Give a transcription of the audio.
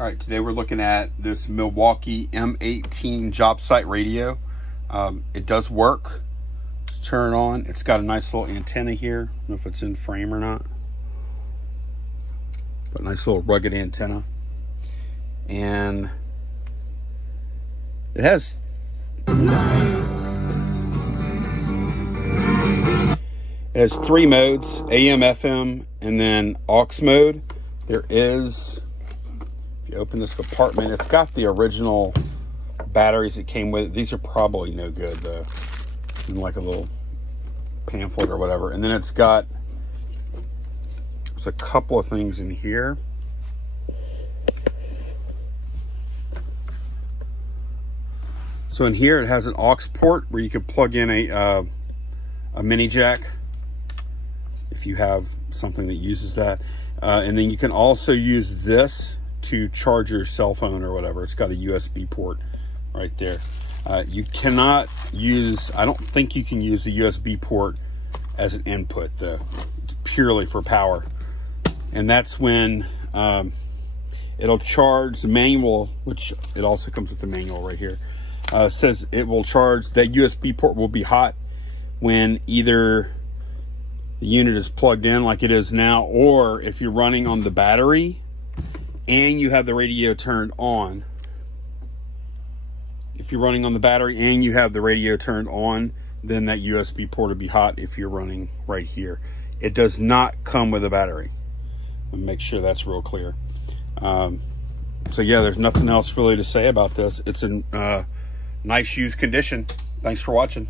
All right, today we're looking at this Milwaukee M18 Jobsite radio. It does work. Let's turn it on. It's got a nice little antenna here. I don't know if it's in frame or not. But nice little rugged antenna. And it has three modes: AM, FM, and then aux mode. There is, if you open this compartment, it's got the original batteries that came with it. These are probably no good though, in like a little pamphlet or whatever. And then it's got, there's a couple of things in here. So in here it has an aux port where you can plug in a mini jack if you have something that uses that. And then you can also use this to charge your cell phone or whatever. It's got a USB port right there. You cannot use, I don't think you can use the USB port as an input though. It's purely for power. And that's when it'll charge the manual, which it also comes with the manual right here. Says it will charge, that USB port will be hot when either the unit is plugged in like it is now, or if you're running on the battery and you have the radio turned on. If you're running on the battery and you have the radio turned on, then that USB port will be hot if you're running right here. It does not come with a battery. Let me make sure that's real clear. So yeah, there's nothing else really to say about this. It's in nice used condition. Thanks for watching.